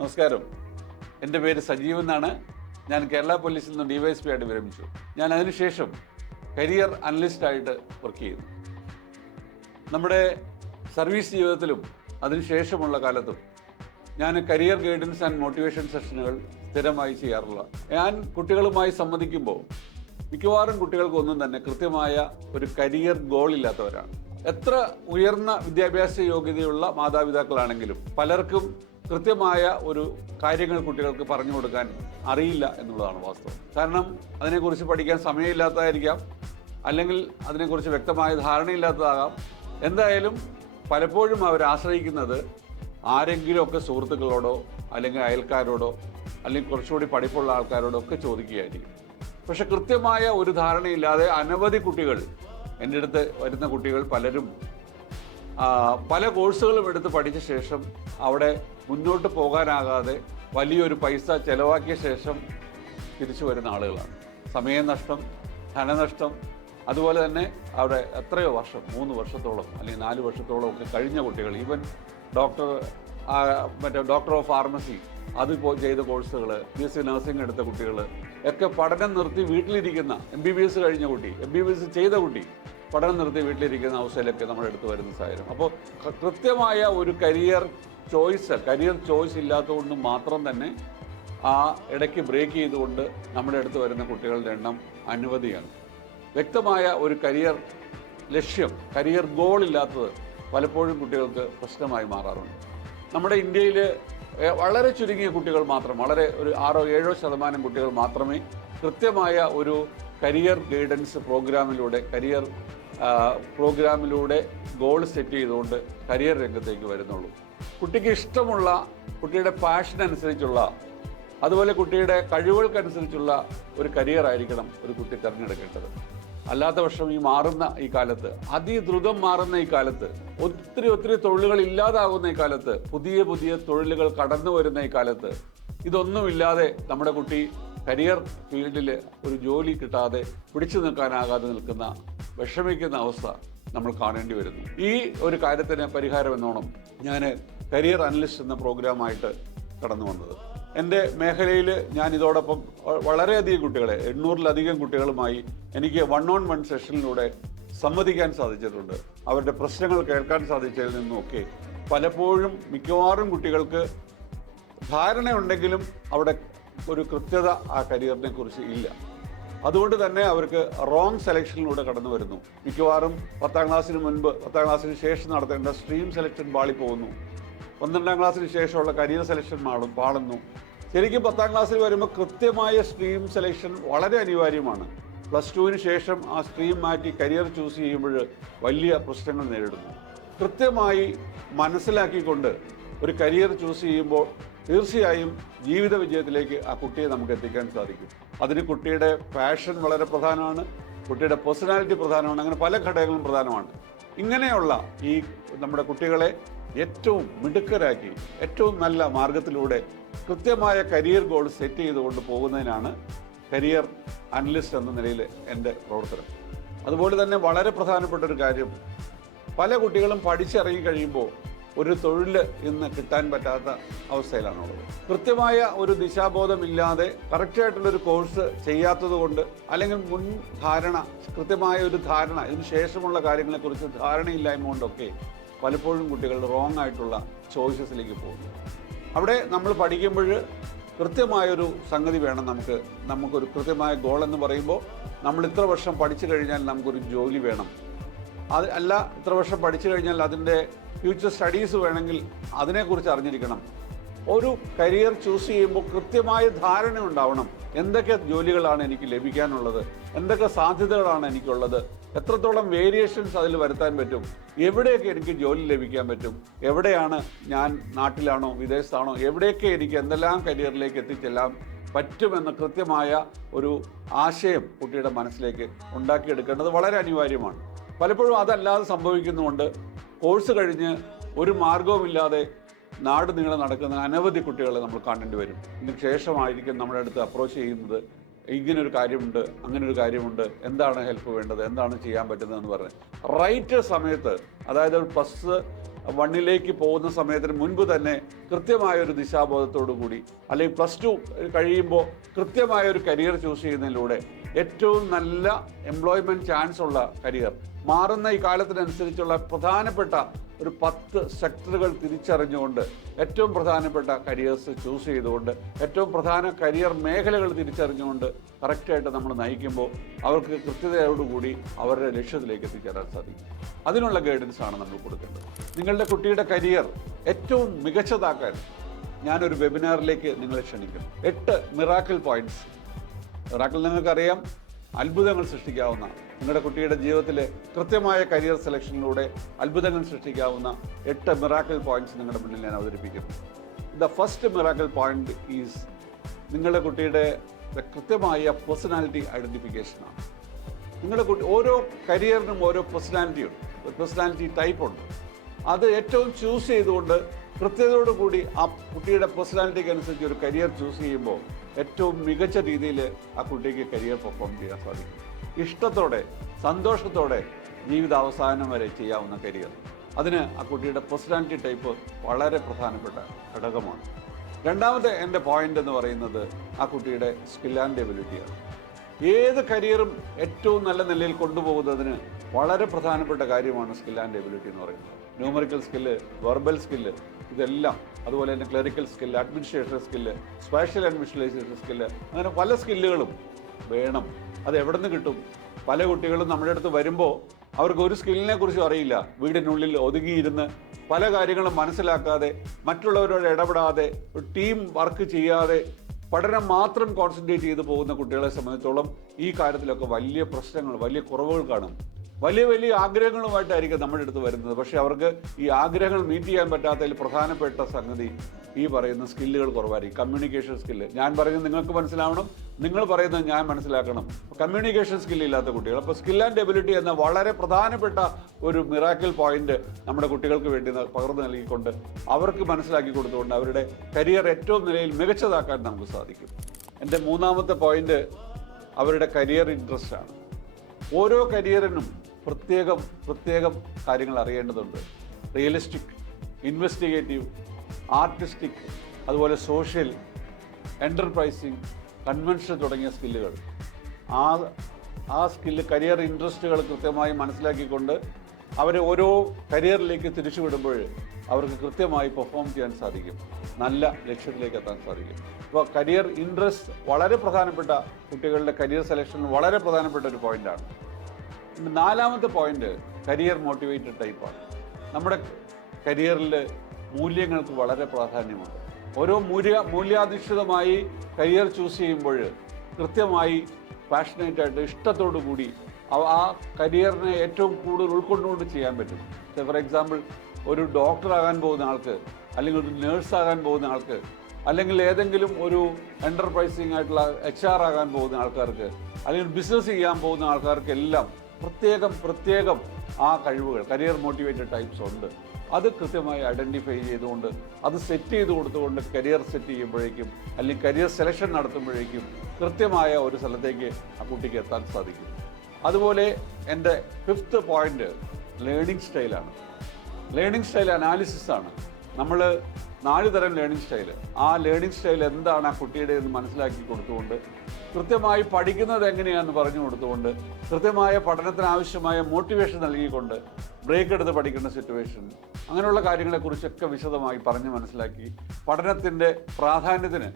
നമസ്കാരം. എൻ്റെ പേര് സജീവ് എന്നാണ്. ഞാൻ കേരള പോലീസിൽ നിന്ന് DYSP ആയിട്ട് വിരമിച്ചു. ഞാൻ അതിനുശേഷം കരിയർ അനലിസ്റ്റായിട്ട് വർക്ക് ചെയ്യുന്നു. നമ്മുടെ സർവീസ് ജീവിതത്തിലും അതിനുശേഷമുള്ള കാലത്തും ഞാൻ കരിയർ ഗൈഡൻസ് ആൻഡ് മോട്ടിവേഷൻ സെഷനുകൾ സ്ഥിരമായി ചെയ്യാറുള്ള. ഞാൻ കുട്ടികളുമായി സംവദിക്കുമ്പോൾ മിക്കവാറും കുട്ടികൾക്കൊന്നും തന്നെ കൃത്യമായ ഒരു കരിയർ ഗോൾ ഇല്ലാത്തവരാണ്. എത്ര ഉയർന്ന വിദ്യാഭ്യാസ യോഗ്യതയുള്ള മാതാപിതാക്കളാണെങ്കിലും പലർക്കും കൃത്യമായ ഒരു കാര്യങ്ങൾ കുട്ടികൾക്ക് പറഞ്ഞു കൊടുക്കാൻ അറിയില്ല എന്നുള്ളതാണ് വാസ്തവം. കാരണം അതിനെക്കുറിച്ച് പഠിക്കാൻ സമയമില്ലാത്തതായിരിക്കാം, അല്ലെങ്കിൽ അതിനെക്കുറിച്ച് വ്യക്തമായ ധാരണയില്ലാത്തതാകാം. എന്തായാലും പലപ്പോഴും അവർ ആശ്രയിക്കുന്നത് ആരെങ്കിലുമൊക്കെ സുഹൃത്തുക്കളോടോ അല്ലെങ്കിൽ അയൽക്കാരോടോ അല്ലെങ്കിൽ കുറച്ചുകൂടി പഠിപ്പുള്ള ആൾക്കാരോടോ ഒക്കെ ചോദിക്കുകയായിരിക്കും. പക്ഷെ കൃത്യമായ ഒരു ധാരണയില്ലാതെ അനവധി കുട്ടികൾ, എൻ്റെ അടുത്ത് വരുന്ന കുട്ടികൾ പലരും പല കോഴ്സുകളും എടുത്ത് പഠിച്ച ശേഷം അവിടെ മുന്നോട്ട് പോകാനാകാതെ വലിയൊരു പൈസ ചെലവാക്കിയ ശേഷം തിരിച്ചു വരുന്ന ആളുകളാണ്. സമയനഷ്ടം, ധനനഷ്ടം, അതുപോലെ തന്നെ അവിടെ എത്രയോ വർഷം, 3 വർഷത്തോളം അല്ലെങ്കിൽ 4 വർഷത്തോളം ഒക്കെ കഴിഞ്ഞ കുട്ടികൾ, ഈവൻ ഡോക്ടർ ഓഫ് ഫാർമസി അത് ചെയ്ത കോഴ്സുകൾ, BSc നഴ്സിംഗ് എടുത്ത കുട്ടികൾ ഒക്കെ പഠനം നിർത്തി വീട്ടിലിരിക്കുന്ന, MBBS കഴിഞ്ഞ കുട്ടി, MBBS ചെയ്ത കുട്ടി പഠനം നിർത്തി വീട്ടിലിരിക്കുന്ന അവസ്ഥയിലൊക്കെ നമ്മൾ എടുത്തു വരുന്ന സാഹചര്യം. അപ്പോൾ കൃത്യമായ ഒരു കരിയർ ചോയ്സ് ഇല്ലാത്തതുകൊണ്ട് മാത്രം തന്നെ ആ ഇടയ്ക്ക് ബ്രേക്ക് ചെയ്തുകൊണ്ട് നമ്മുടെ അടുത്ത് വരുന്ന കുട്ടികളുടെ എണ്ണം അനവധിയാണ്. വ്യക്തമായ ഒരു കരിയർ ലക്ഷ്യം, കരിയർ ഗോൾ ഇല്ലാത്തത് പലപ്പോഴും കുട്ടികൾക്ക് പ്രശ്നമായി മാറാറുണ്ട്. നമ്മുടെ ഇന്ത്യയിൽ വളരെ ചുരുങ്ങിയ കുട്ടികൾ മാത്രം, വളരെ ഒരു 6-7% കുട്ടികൾ മാത്രമേ കൃത്യമായ ഒരു കരിയർ ഗൈഡൻസ് പ്രോഗ്രാമിലൂടെ ഗോൾ സെറ്റ് ചെയ്തുകൊണ്ട് കരിയർ രംഗത്തേക്ക് വരുന്നുള്ളൂ. കുട്ടിക്ക് ഇഷ്ടമുള്ള, കുട്ടിയുടെ പാഷൻ അനുസരിച്ചുള്ള, അതുപോലെ കുട്ടിയുടെ കഴിവുകൾക്കനുസരിച്ചുള്ള ഒരു കരിയർ ആയിരിക്കണം ഒരു കുട്ടി തിരഞ്ഞെടുക്കേണ്ടത്. അല്ലാത്ത പക്ഷം ഈ കാലത്ത്, അതിദ്രുതം മാറുന്ന ഈ കാലത്ത്, ഒത്തിരി തൊഴിലുകൾ ഇല്ലാതാകുന്ന ഈ കാലത്ത്, പുതിയ തൊഴിലുകൾ കടന്നു വരുന്ന ഈ കാലത്ത് ഇതൊന്നുമില്ലാതെ നമ്മുടെ കുട്ടി കരിയർ ഫീൽഡിൽ ഒരു ജോലി കിട്ടാതെ പിടിച്ചു നിൽക്കാനാകാതെ നിൽക്കുന്ന, വിഷമിക്കുന്ന അവസ്ഥ നമ്മൾ കാണേണ്ടി വരുന്നു. ഈ ഒരു കാര്യത്തിന് പരിഹാരം എന്നോണം ഞാൻ കരിയർ അനലിസ്റ്റ് എന്ന പ്രോഗ്രാമായിട്ട് കടന്നു വന്നത്. എൻ്റെ മേഖലയിൽ ഞാൻ ഇതോടൊപ്പം വളരെയധികം കുട്ടികളെ, 800-ലധികം കുട്ടികളുമായി എനിക്ക് 1-on-1 സെഷനിലൂടെ സംവദിക്കാൻ സാധിച്ചിട്ടുണ്ട്. അവരുടെ പ്രശ്നങ്ങൾ കേൾക്കാൻ സാധിച്ചതിൽ നിന്നുമൊക്കെ പലപ്പോഴും മിക്കവാറും കുട്ടികൾക്ക് ധാരണയുണ്ടെങ്കിലും അവിടെ ഒരു കൃത്യത ആ കരിയറിനെ കുറിച്ച് ഇല്ല. അതുകൊണ്ട് തന്നെ അവർക്ക് റോങ് സെലക്ഷനിലൂടെ കടന്നു വരുന്നു. മിക്കവാറും 10ാം ക്ലാസ്സിന് മുൻപ്, 10ാം ക്ലാസ്സിന് ശേഷം നടത്തേണ്ട സ്ട്രീം സെലക്ഷൻ പാളിപ്പോകുന്നു. 12ാം ക്ലാസ്സിന് ശേഷമുള്ള കരിയർ സെലക്ഷൻ പാളുന്നു. ശരിക്കും 10ാം ക്ലാസ്സിൽ വരുമ്പോൾ കൃത്യമായ സ്ട്രീം സെലക്ഷൻ വളരെ അനിവാര്യമാണ്. +2-ന് ശേഷം ആ സ്ട്രീം മാറ്റി കരിയർ ചൂസ് ചെയ്യുമ്പോൾ വലിയ പ്രശ്നങ്ങൾ നേരിടുന്നു. കൃത്യമായി മനസ്സിലാക്കിക്കൊണ്ട് ഒരു കരിയർ ചൂസ് ചെയ്യുമ്പോൾ തീർച്ചയായും ജീവിത വിജയത്തിലേക്ക് ആ കുട്ടിയെ നമുക്ക് എത്തിക്കാൻ സാധിക്കും. അതിന് കുട്ടിയുടെ പാഷൻ വളരെ പ്രധാനമാണ്, കുട്ടിയുടെ പേഴ്സണാലിറ്റി പ്രധാനമാണ്, അങ്ങനെ പല ഘടകങ്ങളും പ്രധാനമാണ്. ഇങ്ങനെയുള്ള ഈ നമ്മുടെ കുട്ടികളെ ഏറ്റവും മിടുക്കരാക്കി ഏറ്റവും നല്ല മാർഗത്തിലൂടെ കൃത്യമായ കരിയർ ഗോൾ സെറ്റ് ചെയ്തുകൊണ്ട് പോകുന്നതിനാണ് കരിയർ അനലിസ്റ്റ് എന്ന നിലയിൽ എൻ്റെ പ്രവർത്തനം. അതുപോലെ തന്നെ വളരെ പ്രധാനപ്പെട്ട ഒരു കാര്യം, പല കുട്ടികളും പഠിച്ചിറങ്ങി കഴിയുമ്പോൾ ഒരു തൊഴിൽ ഇന്ന് കിട്ടാൻ പറ്റാത്ത അവസ്ഥയിലാണുള്ളത്. കൃത്യമായ ഒരു ദിശാബോധമില്ലാതെ കറക്റ്റായിട്ടുള്ളൊരു കോഴ്സ് ചെയ്യാത്തത് കൊണ്ട്, അല്ലെങ്കിൽ കൃത്യമായ ഒരു ധാരണ, ഇതിന് ശേഷമുള്ള കാര്യങ്ങളെക്കുറിച്ച് ധാരണയില്ലായ്മ കൊണ്ടൊക്കെ പലപ്പോഴും കുട്ടികൾ റോങ് ആയിട്ടുള്ള ചോയ്സസിലേക്ക് പോകുന്നു. അവിടെ നമ്മൾ പഠിക്കുമ്പോൾ കൃത്യമായൊരു സംഗതി വേണം. നമുക്കൊരു കൃത്യമായ ഗോൾ എന്ന് പറയുമ്പോൾ നമ്മൾ ഇത്ര വർഷം പഠിച്ചു കഴിഞ്ഞാൽ നമുക്കൊരു ജോലി വേണം. അല്ല, ഇത്ര വർഷം പഠിച്ചു കഴിഞ്ഞാൽ അതിൻ്റെ ഫ്യൂച്ചർ സ്റ്റഡീസ് വേണമെങ്കിൽ അതിനെക്കുറിച്ച് അറിഞ്ഞിരിക്കണം. ഒരു കരിയർ ചൂസ് ചെയ്യുമ്പോൾ കൃത്യമായ ധാരണ ഉണ്ടാവണം. എന്തൊക്കെ ജോലികളാണ് എനിക്ക് ലഭിക്കാനുള്ളത്, എന്തൊക്കെ സാധ്യതകളാണ് എനിക്കുള്ളത്, എത്രത്തോളം വേരിയേഷൻസ് അതിൽ വരുത്താൻ പറ്റും, എവിടെയൊക്കെ എനിക്ക് ജോലി ലഭിക്കാൻ പറ്റും, എവിടെയാണ് ഞാൻ, നാട്ടിലാണോ വിദേശത്താണോ, എവിടെയൊക്കെ എനിക്ക് എന്തെല്ലാം കരിയറിലേക്ക് എത്തിച്ചെല്ലാൻ പറ്റുമെന്ന് കൃത്യമായ ഒരു ആശയം കുട്ടിയുടെ മനസ്സിലേക്ക് ഉണ്ടാക്കിയെടുക്കേണ്ടത് വളരെ അനിവാര്യമാണ്. പലപ്പോഴും അതല്ലാതെ സംഭവിക്കുന്നുകൊണ്ട് കോഴ്സ് കഴിഞ്ഞ് ഒരു മാർഗവുമില്ലാതെ നാട് നീളെ നടക്കുന്ന അനവധി കുട്ടികളെ നമ്മൾ കാണേണ്ടി വരും. ഇതിന് ശേഷമായിരിക്കും നമ്മുടെ അടുത്ത് അപ്രോച്ച് ചെയ്യുന്നത്, ഇങ്ങനൊരു കാര്യമുണ്ട്, അങ്ങനൊരു കാര്യമുണ്ട്, എന്താണ് ഹെൽപ്പ് വേണ്ടത്, എന്താണ് ചെയ്യാൻ പറ്റുന്നതെന്ന് പറഞ്ഞ് റൈറ്റ് സമയത്ത്, അതായത് വണ്ണിലേക്ക് പോകുന്ന സമയത്തിന് മുൻപ് തന്നെ കൃത്യമായൊരു ദിശാബോധത്തോടു കൂടി, അല്ലെങ്കിൽ +2 കഴിയുമ്പോൾ കൃത്യമായൊരു കരിയർ ചൂസ് ചെയ്യുന്നതിലൂടെ ഏറ്റവും നല്ല എംപ്ലോയ്മെൻറ്റ് ചാൻസ് ഉള്ള കരിയർ, മാറുന്ന ഈ കാലത്തിനനുസരിച്ചുള്ള പ്രധാനപ്പെട്ട ഒരു 10 സെക്ടറുകൾ തിരിച്ചറിഞ്ഞുകൊണ്ട് ഏറ്റവും പ്രധാനപ്പെട്ട കരിയേഴ്സ് ചൂസ് ചെയ്തുകൊണ്ട് ഏറ്റവും പ്രധാന കരിയർ മേഖലകൾ തിരിച്ചറിഞ്ഞുകൊണ്ട് കറക്റ്റായിട്ട് നമ്മൾ നയിക്കുമ്പോൾ അവർക്ക് കൃത്യതയോടുകൂടി അവരുടെ ലക്ഷ്യത്തിലേക്ക് എത്തിച്ചേരാൻ സാധിക്കും. അതിനുള്ള ഗൈഡൻസ് ആണ് നമ്മൾ കൊടുക്കേണ്ടത്. നിങ്ങളുടെ കുട്ടിയുടെ കരിയർ ഏറ്റവും മികച്ചതാക്കാൻ ഞാനൊരു വെബിനാറിലേക്ക് നിങ്ങളെ ക്ഷണിക്കും. 8 മിറാക്കിൾ പോയിന്റ്സ്. മിറാക്കിൾ നിങ്ങൾക്കറിയാം, അത്ഭുതങ്ങൾ സൃഷ്ടിക്കാവുന്ന, നിങ്ങളുടെ കുട്ടിയുടെ ജീവിതത്തിലെ കൃത്യമായ കരിയർ സെലക്ഷനിലൂടെ അത്ഭുതങ്ങൾ സൃഷ്ടിക്കാവുന്ന 8 മിറാക്കിൾ പോയിന്റ്സ് നിങ്ങളുടെ മുന്നിൽ ഞാൻ അവതരിപ്പിക്കുന്നു. The first miracle point is നിങ്ങളുടെ കുട്ടിയുടെ കൃത്യമായ പേഴ്സണാലിറ്റി ഐഡൻറ്റിഫിക്കേഷനാണ്. നിങ്ങളുടെ കുട്ടി, ഓരോ കരിയറിനും ഓരോ പേഴ്സണാലിറ്റി ഉണ്ട്, ഒരു പേഴ്സണാലിറ്റി ടൈപ്പ് ഉണ്ട്. അത് ഏറ്റവും ചൂസ് ചെയ്തുകൊണ്ട് കൃത്യതയോടുകൂടി ആ കുട്ടിയുടെ പേഴ്സണാലിറ്റിക്ക് അനുസരിച്ച് ഒരു കരിയർ ചൂസ് ചെയ്യുമ്പോൾ ഏറ്റവും മികച്ച രീതിയിൽ ആ കുട്ടിക്ക് കരിയർ പെർഫോം ചെയ്യാൻ സാധിക്കും. ഇഷ്ടത്തോടെ സന്തോഷത്തോടെ ജീവിതാവസാനം വരെ ചെയ്യാവുന്ന കരിയർ. അതിന് ആ കുട്ടിയുടെ പേഴ്സണാലിറ്റി ടൈപ്പ് വളരെ പ്രധാനപ്പെട്ട ഘടകമാണ്. രണ്ടാമത്തെ എൻ്റെ പോയിന്റ് എന്ന് പറയുന്നത് ആ കുട്ടിയുടെ സ്കിൽ ആൻഡ് എബിലിറ്റിയാണ്. ഏത് കരിയറും ഏറ്റവും നല്ല നിലയിൽ കൊണ്ടുപോകുന്നതിന് വളരെ പ്രധാനപ്പെട്ട കാര്യമാണ് സ്കിൽ ആൻഡ് എബിലിറ്റി എന്ന് പറയുന്നത്. ന്യൂമറിക്കൽ സ്കില്ല്, വെർബൽ സ്കില്ല്, ഇതെല്ലാം, അതുപോലെ തന്നെ clerical skill, administration skill, spatial and visualisation skill, അങ്ങനെ പല സ്കില്ലുകളും വേണം. അത് എവിടെ നിന്ന് കിട്ടും? പല കുട്ടികളും നമ്മുടെ അടുത്ത് വരുമ്പോൾ അവർക്ക് ഒരു സ്കില്ലിനെ കുറിച്ചും അറിയില്ല. വീടിനുള്ളിൽ ഒതുങ്ങിയിരുന്ന് പല കാര്യങ്ങളും മനസ്സിലാക്കാതെ, മറ്റുള്ളവരോട് ഇടപെടാതെ, ടീം വർക്ക് ചെയ്യാതെ പഠനം മാത്രം കോൺസെൻട്രേറ്റ് ചെയ്ത് പോകുന്ന കുട്ടികളെ സംബന്ധിച്ചോളം ഈ കാര്യത്തിലൊക്കെ വലിയ പ്രശ്നങ്ങൾ, വലിയ കുറവുകൾ കാണും. വലിയ വലിയ ആഗ്രഹങ്ങളുമായിട്ടായിരിക്കും നമ്മുടെ അടുത്ത് വരുന്നത്. പക്ഷേ അവർക്ക് ഈ ആഗ്രഹങ്ങൾ മീറ്റ് ചെയ്യാൻ പറ്റാത്തതിൽ പ്രധാനപ്പെട്ട സംഗതി ഈ പറയുന്ന സ്കില്ലുകൾ കുറവായിരിക്കും. കമ്മ്യൂണിക്കേഷൻ സ്കില്ല്, ഞാൻ പറയുന്നത് നിങ്ങൾക്ക് മനസ്സിലാവണം, നിങ്ങൾ പറയുന്നത് ഞാൻ മനസ്സിലാക്കണം. കമ്മ്യൂണിക്കേഷൻ സ്കില്ല് ഇല്ലാത്ത കുട്ടികൾ. അപ്പോൾ സ്കിൽ ആൻഡ് എബിലിറ്റി എന്ന വളരെ പ്രധാനപ്പെട്ട ഒരു മിറാക്കിൾ പോയിന്റ് നമ്മുടെ കുട്ടികൾക്ക് വേണ്ടി പകർന്നു നൽകിക്കൊണ്ട് അവർക്ക് മനസ്സിലാക്കി കൊടുത്തുകൊണ്ട് അവരുടെ കരിയർ ഏറ്റവും നിലയിൽ മികച്ചതാക്കാൻ നമുക്ക് സാധിക്കും. എൻ്റെ മൂന്നാമത്തെ പോയിന്റ് അവരുടെ കരിയർ ഇൻട്രസ്റ്റ് ആണ്. ഓരോ കരിയറിനും പ്രത്യേകം കാര്യങ്ങൾ അറിയേണ്ടതുണ്ട്. റിയലിസ്റ്റിക്, ഇൻവെസ്റ്റിഗേറ്റീവ്, ആർട്ടിസ്റ്റിക്, അതുപോലെ സോഷ്യൽ, എൻ്റർപ്രൈസിങ്, കൺവെൻഷൻ തുടങ്ങിയ സ്കില്ലുകൾ. ആ സ്കില്ല്, കരിയർ ഇൻട്രസ്റ്റുകൾ കൃത്യമായി മനസ്സിലാക്കിക്കൊണ്ട് അവരെ ഓരോ കരിയറിലേക്ക് തിരിച്ചുവിടുമ്പോൾ അവർക്ക് കൃത്യമായി പെർഫോം ചെയ്യാൻ സാധിക്കും, നല്ല ലക്ഷ്യത്തിലേക്ക് എത്താൻ സാധിക്കും. അപ്പോൾ കരിയർ ഇൻട്രസ്റ്റ് വളരെ പ്രധാനപ്പെട്ട, കുട്ടികളുടെ കരിയർ സെലക്ഷൻ വളരെ പ്രധാനപ്പെട്ട ഒരു പോയിൻ്റാണ്. നാലാമത്തെ പോയിന്റ് കരിയർ മോട്ടിവേറ്റഡ് ടൈപ്പാണ്. നമ്മുടെ കരിയറിൽ മൂല്യങ്ങൾക്ക് വളരെ പ്രാധാന്യമുണ്ട്. ഓരോ മൂല്യാധിഷ്ഠിതമായി കരിയർ ചൂസ് ചെയ്യുമ്പോൾ കൃത്യമായി പാഷനേറ്റായിട്ട് ഇഷ്ടത്തോടു കൂടി ആ കരിയറിനെ ഏറ്റവും കൂടുതൽ ഉൾക്കൊണ്ടുകൊണ്ട് ചെയ്യാൻ പറ്റും. ഫോർ എക്സാമ്പിൾ, ഒരു ഡോക്ടറാകാൻ പോകുന്ന ആൾക്ക്, അല്ലെങ്കിൽ ഒരു നേഴ്സാകാൻ പോകുന്ന ആൾക്ക്, അല്ലെങ്കിൽ ഏതെങ്കിലും ഒരു എൻ്റർപ്രൈസിങ് ആയിട്ടുള്ള HR ആകാൻ പോകുന്ന ആൾക്കാർക്ക്, അല്ലെങ്കിൽ ബിസിനസ് ചെയ്യാൻ പോകുന്ന ആൾക്കാർക്കെല്ലാം പ്രത്യേകം ആ കഴിവുകൾ, കരിയർ മോട്ടിവേറ്റഡ് ടൈപ്സ് ഉണ്ട്. അത് കൃത്യമായി ഐഡൻറ്റിഫൈ ചെയ്തുകൊണ്ട് അത് സെറ്റ് ചെയ്ത് കൊടുത്തുകൊണ്ട് കരിയർ സെറ്റ് ചെയ്യുമ്പോഴേക്കും, അല്ലെങ്കിൽ കരിയർ സെലക്ഷൻ നടത്തുമ്പോഴേക്കും കൃത്യമായ ഒരു സ്ഥലത്തേക്ക് ആ കുട്ടിക്ക് എത്താൻ സാധിക്കും. അതുപോലെ എൻ്റെ 5th പോയിന്റ് ലേണിംഗ് സ്റ്റൈലാണ്. ലേണിംഗ് സ്റ്റൈൽ അനാലിസിസ് ആണ്. നമ്മൾ 4 തരം ലേണിംഗ് സ്റ്റൈല്. ആ ലേണിംഗ് സ്റ്റൈൽ എന്താണ് ആ കുട്ടിയുടെ എന്ന് മനസ്സിലാക്കി കൊടുത്തുകൊണ്ട്, കൃത്യമായി പഠിക്കുന്നത് എങ്ങനെയാണെന്ന് പറഞ്ഞു കൊടുത്തുകൊണ്ട്, കൃത്യമായ പഠനത്തിന് ആവശ്യമായ മോട്ടിവേഷൻ നൽകിക്കൊണ്ട്, ബ്രേക്ക് എടുത്ത് പഠിക്കേണ്ട സിറ്റുവേഷൻ, അങ്ങനെയുള്ള കാര്യങ്ങളെക്കുറിച്ചൊക്കെ വിശദമായി പറഞ്ഞ് മനസ്സിലാക്കി പഠനത്തിൻ്റെ പ്രാധാന്യത്തിന്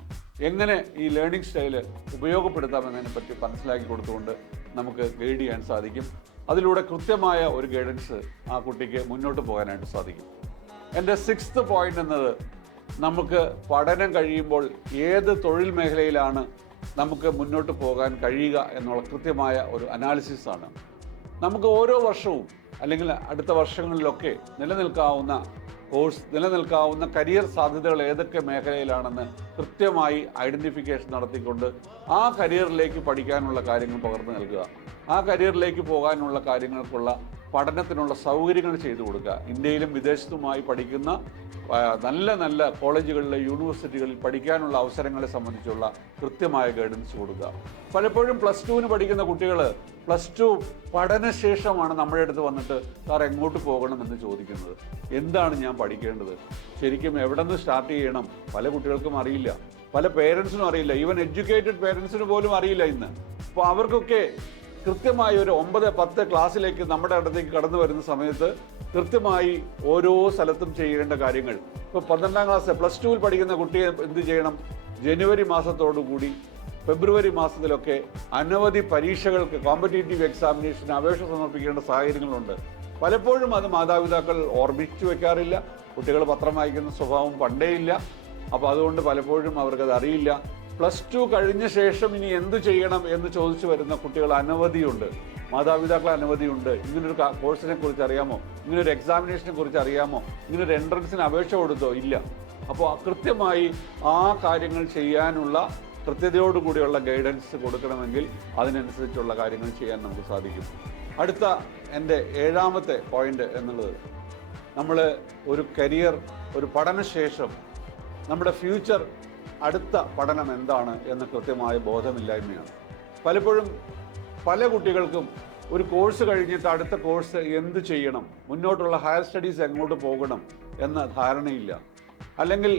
എങ്ങനെ ഈ ലേണിംഗ് സ്റ്റൈല് ഉപയോഗപ്പെടുത്താമെന്നതിനെ പറ്റി മനസ്സിലാക്കി കൊടുത്തുകൊണ്ട് നമുക്ക് ഗൈഡ് ചെയ്യാൻ സാധിക്കും. അതിലൂടെ കൃത്യമായ ഒരു ഗൈഡൻസ് ആ കുട്ടിക്ക് മുന്നോട്ട് പോകാനായിട്ട് സാധിക്കും. എൻ്റെ 6th പോയിന്റ് എന്നത്, നമുക്ക് പഠനം കഴിയുമ്പോൾ ഏത് തൊഴിൽ മേഖലയിലാണ് നമുക്ക് മുന്നോട്ട് പോകാൻ കഴിയുക എന്നുള്ള കൃത്യമായ ഒരു അനാലിസിസ് ആണ്. നമുക്ക് ഓരോ വർഷവും അല്ലെങ്കിൽ അടുത്ത വർഷങ്ങളിലൊക്കെ നിലനിൽക്കാവുന്ന കരിയർ സാധ്യതകൾ ഏതൊക്കെ മേഖലയിലാണെന്ന് കൃത്യമായി ഐഡൻറ്റിഫിക്കേഷൻ നടത്തിക്കൊണ്ട് ആ കരിയറിലേക്ക് പഠിക്കാനുള്ള കാര്യങ്ങൾ പകർന്നു നൽകുക, ആ കരിയറിലേക്ക് പോകാനുള്ള കാര്യങ്ങൾക്കുള്ള പഠനത്തിനുള്ള സൗകര്യങ്ങൾ ചെയ്തു കൊടുക്കുക. ഇന്ത്യയിലും വിദേശത്തുമായി പഠിക്കുന്ന നല്ല നല്ല കോളേജുകളിലെ യൂണിവേഴ്സിറ്റികളിൽ പഠിക്കാനുള്ള അവസരങ്ങളെ സംബന്ധിച്ചുള്ള കൃത്യമായ ഗൈഡൻസ് കൊടുക്കുക. പലപ്പോഴും +2 പഠിക്കുന്ന കുട്ടികൾ +2 പഠനശേഷമാണ് നമ്മുടെ അടുത്ത് വന്നിട്ട് സാർ എങ്ങോട്ട് പോകണമെന്ന് ചോദിക്കുന്നത്. എന്താണ് ഞാൻ പഠിക്കേണ്ടത്, ശരിക്കും എവിടെ നിന്ന് സ്റ്റാർട്ട് ചെയ്യണം, പല കുട്ടികൾക്കും അറിയില്ല, പല പേരൻസിനും അറിയില്ല, ഈവൻ എഡ്യൂക്കേറ്റഡ് പേരൻസിന് പോലും അറിയില്ല ഇന്ന്. അപ്പോൾ അവർക്കൊക്കെ കൃത്യമായി ഒരു 9-10 ക്ലാസ്സിലേക്ക് നമ്മുടെ അടുത്തേക്ക് കടന്നു വരുന്ന സമയത്ത് കൃത്യമായി ഓരോ സ്ഥലത്തും ചെയ്യേണ്ട കാര്യങ്ങൾ, ഇപ്പോൾ 12ാം ക്ലാസ് +2 പഠിക്കുന്ന കുട്ടിയെ എന്ത് ചെയ്യണം, ജനുവരി മാസത്തോടുകൂടി ഫെബ്രുവരി മാസത്തിലൊക്കെ അനവധി പരീക്ഷകൾക്ക് കോമ്പറ്റേറ്റീവ് എക്സാമിനേഷന് അപേക്ഷ സമർപ്പിക്കേണ്ട സാഹചര്യങ്ങളുണ്ട്. പലപ്പോഴും അത് മാതാപിതാക്കൾ ഓർമ്മിച്ചു വെക്കാറില്ല. കുട്ടികൾ പത്രം വായിക്കുന്ന സ്വഭാവം പണ്ടേ ഇല്ല. അപ്പോൾ അതുകൊണ്ട് പലപ്പോഴും അവർക്കത് അറിയില്ല. +2 കഴിഞ്ഞ ശേഷം ഇനി എന്ത് ചെയ്യണം എന്ന് ചോദിച്ചു വരുന്ന കുട്ടികൾ അനവധിയുണ്ട്, മാതാപിതാക്കൾ അനവധിയുണ്ട്. ഇങ്ങനൊരു കോഴ്സിനെ കുറിച്ച് അറിയാമോ, ഇങ്ങനൊരു എക്സാമിനേഷനെ കുറിച്ച് അറിയാമോ, ഇങ്ങനൊരു എൻട്രൻസിന് അപേക്ഷ കൊടുത്തോ, ഇല്ല. അപ്പോൾ കൃത്യമായി ആ കാര്യങ്ങൾ ചെയ്യാനുള്ള കൃത്യതയോടുകൂടിയുള്ള ഗൈഡൻസ് കൊടുക്കണമെങ്കിൽ അതിനനുസരിച്ചുള്ള കാര്യങ്ങൾ ചെയ്യാൻ നമുക്ക് സാധിക്കും. അടുത്ത എൻ്റെ 7ാമത്തെ പോയിന്റ് എന്നുള്ളത്, നമ്മൾ ഒരു കരിയർ, ഒരു പഠനശേഷം നമ്മുടെ ഫ്യൂച്ചർ, അടുത്ത പഠനം എന്താണ് എന്ന് കൃത്യമായ ബോധമില്ലായ്മയാണ്. പലപ്പോഴും പല കുട്ടികൾക്കും ഒരു കോഴ്സ് കഴിഞ്ഞിട്ട് അടുത്ത കോഴ്സ് എന്ത് ചെയ്യണം, മുന്നോട്ടുള്ള ഹയർ സ്റ്റഡീസ് എങ്ങോട്ട് പോകണം എന്ന ധാരണയില്ല. അല്ലെങ്കിൽ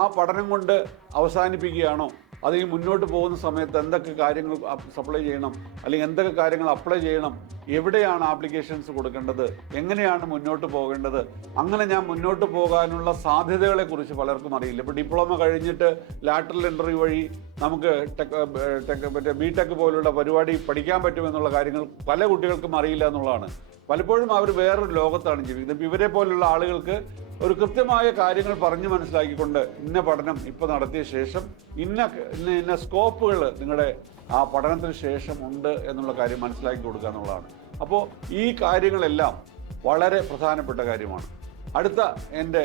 ആ പഠനം കൊണ്ട് അവസാനിപ്പിക്കുകയാണോ, അത് ഈ മുന്നോട്ട് പോകുന്ന സമയത്ത് എന്തൊക്കെ കാര്യങ്ങൾ സപ്ലൈ ചെയ്യണം, അല്ലെങ്കിൽ എന്തൊക്കെ കാര്യങ്ങൾ അപ്ലൈ ചെയ്യണം, എവിടെയാണ് ആപ്ലിക്കേഷൻസ് കൊടുക്കേണ്ടത്, എങ്ങനെയാണ് മുന്നോട്ട് പോകേണ്ടത്, അങ്ങനെ ഞാൻ മുന്നോട്ട് പോകാനുള്ള സാധ്യതകളെക്കുറിച്ച് പലർക്കും അറിയില്ല. ഇപ്പോൾ ഡിപ്ലോമ കഴിഞ്ഞിട്ട് ലാറ്ററൽ എൻട്രി വഴി നമുക്ക് മറ്റേ ബിടെക് പോലുള്ള പരിപാടി പഠിക്കാൻ പറ്റുമെന്നുള്ള കാര്യങ്ങൾ പല കുട്ടികൾക്കും അറിയില്ല എന്നുള്ളതാണ്. പലപ്പോഴും അവർ വേറൊരു ലോകത്താണ് ജീവിക്കുന്നത്. ഇവരെ പോലുള്ള ആളുകൾക്ക് ഒരു കൃത്യമായ കാര്യങ്ങൾ പറഞ്ഞു മനസ്സിലാക്കിക്കൊണ്ട് ഇന്ന പഠനം ഇപ്പോൾ നടത്തിയ ശേഷം ഇന്ന സ്കോപ്പുകൾ നിങ്ങളുടെ ആ പഠനത്തിന് ശേഷം ഉണ്ട് എന്നുള്ള കാര്യം മനസ്സിലാക്കി കൊടുക്കുക എന്നുള്ളതാണ്. അപ്പോൾ ഈ കാര്യങ്ങളെല്ലാം വളരെ പ്രധാനപ്പെട്ട കാര്യമാണ്. അടുത്ത എൻ്റെ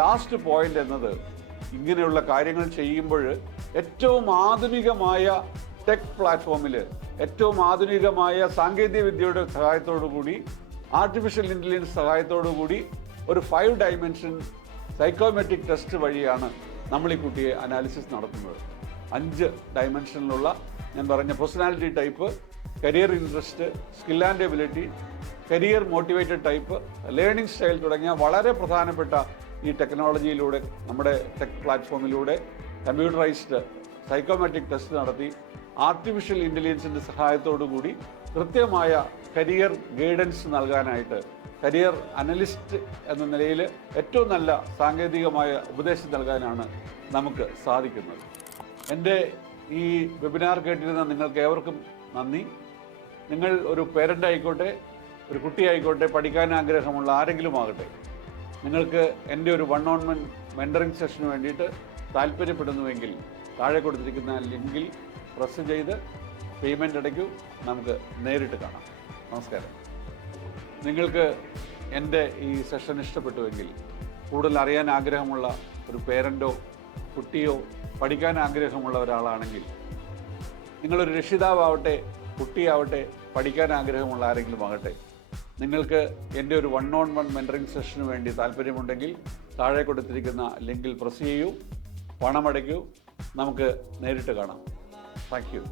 ലാസ്റ്റ് പോയിന്റ് എന്നത്, ഇങ്ങനെയുള്ള കാര്യങ്ങൾ ചെയ്യുമ്പോൾ ഏറ്റവും ആധുനികമായ ടെക് പ്ലാറ്റ്ഫോമിൽ, ഏറ്റവും ആധുനികമായ സാങ്കേതിക വിദ്യയുടെ സഹായത്തോടു കൂടി, ആർട്ടിഫിഷ്യൽ ഇൻ്റലിജൻസ് സഹായത്തോടു കൂടി ഒരു 5 ഡയമെൻഷൻ സൈക്കോമെട്രിക് ടെസ്റ്റ് വഴിയാണ് നമ്മൾ ഈ കുട്ടിയെ അനാലിസിസ് നടത്തുന്നത്. 5 ഡയമെൻഷനിലുള്ള ഞാൻ പറഞ്ഞ personality type, career interest, skill and ability, career motivated type, learning style തുടങ്ങിയ വളരെ പ്രധാനപ്പെട്ട ഈ ടെക്നോളജിയിലൂടെ, നമ്മുടെ ടെക് പ്ലാറ്റ്ഫോമിലൂടെ കമ്പ്യൂട്ടറൈസ്ഡ് സൈക്കോമെട്രിക് ടെസ്റ്റ് നടത്തി ആർട്ടിഫിഷ്യൽ ഇൻ്റലിജൻസിൻ്റെ സഹായത്തോടു കൂടി കൃത്യമായ കരിയർ ഗൈഡൻസ് നൽകാനായിട്ട്, കരിയർ അനലിസ്റ്റ് എന്ന നിലയിൽ ഏറ്റവും നല്ല സാങ്കേതികമായ ഉപദേശം നൽകാനാണ് നമുക്ക് സാധിക്കുന്നത്. എൻ്റെ ഈ വെബിനാർ കേട്ടിരുന്ന നിങ്ങൾക്ക് ഏവർക്കും നന്ദി. നിങ്ങൾ ഒരു പേരൻ്റ് ആയിക്കോട്ടെ, ഒരു കുട്ടിയായിക്കോട്ടെ, പഠിക്കാൻ ആഗ്രഹമുള്ള ആരെങ്കിലും ആകട്ടെ, നിങ്ങൾക്ക് എൻ്റെ ഒരു 1-on-1 മെൻറ്ററിങ് സെഷന് വേണ്ടിയിട്ട് താല്പര്യപ്പെടുന്നുവെങ്കിൽ താഴെ കൊടുത്തിരിക്കുന്ന ലിങ്കിൽ പ്രസ് ചെയ്ത് പേയ്മെൻ്റ് അടയ്ക്കൂ. നമുക്ക് നേരിട്ട് കാണാം. നമസ്കാരം. നിങ്ങൾക്ക് എൻ്റെ ഈ സെഷൻ ഇഷ്ടപ്പെട്ടുവെങ്കിൽ, കൂടുതൽ അറിയാൻ ആഗ്രഹമുള്ള ഒരു പേരൻ്റോ കുട്ടിയോ പഠിക്കാൻ ആഗ്രഹമുള്ള ഒരാളാണെങ്കിൽ, നിങ്ങളൊരു രക്ഷിതാവാവട്ടെ, കുട്ടിയാവട്ടെ, പഠിക്കാൻ ആഗ്രഹമുള്ള ആരെങ്കിലും ആകട്ടെ, നിങ്ങൾക്ക് എൻ്റെ ഒരു 1-on-1 മെൻറ്ററിങ് സെഷന് വേണ്ടി താല്പര്യമുണ്ടെങ്കിൽ താഴെ കൊടുത്തിരിക്കുന്ന ലിങ്കിൽ പ്രസ് ചെയ്യൂ, പണമടയ്ക്കൂ, നമുക്ക് നേരിട്ട് കാണാം. Thank you.